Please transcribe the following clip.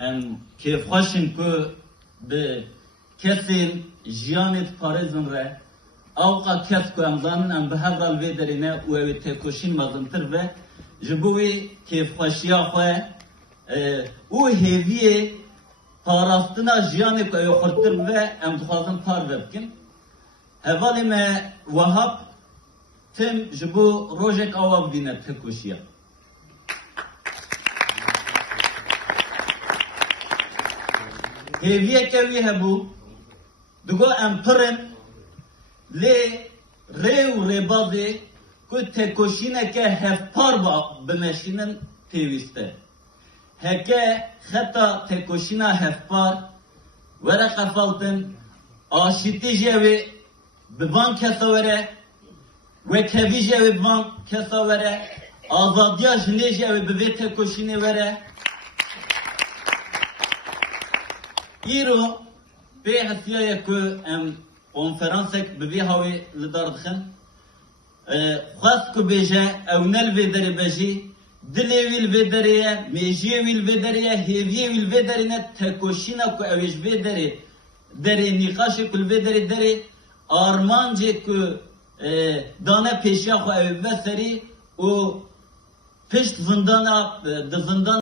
em kêfxweşin ku bi kesên jiyanê diparêzin re awqa kes ku em zanin em bi hev re li vê derê ne û ew ê têkoşîn mezintir ve ji bo wê kêfxweşiya xwe û hêviyê parastina jiyanê ku ew ê xurtir ve em dixwazin par ve bikin. Hevalê me Wehab tim ji bo rojek awa bidîne têkoşiya. Hêviyeke wî hebû, digo em pirin lê rê û rêbazê ku têkoşîneke hevpar bimeşînin pêwîst e. Heke xeta têkoşîna hevpar were qefaltin, aşîtî jê wê bi van kesa were, wekevî jê wê bi van kesa were, azadiya jinê jê wê bi vê têkoşînê were. İro pê hesiye ku em konferansek bi vê hawê li dar dixin, xwest ku bêje ew ne li vê derê bejî, dilê wî li vê derê ye, mêjiyê wî li vê derê ye, hêviyê wî li vê derê ne, têkoşîna ku ew ê ji vê derê nîqaşê ku li vê derê derê, armancê ku dane pêşiya xwe ew ê bibe serî û pişt zindana di zindan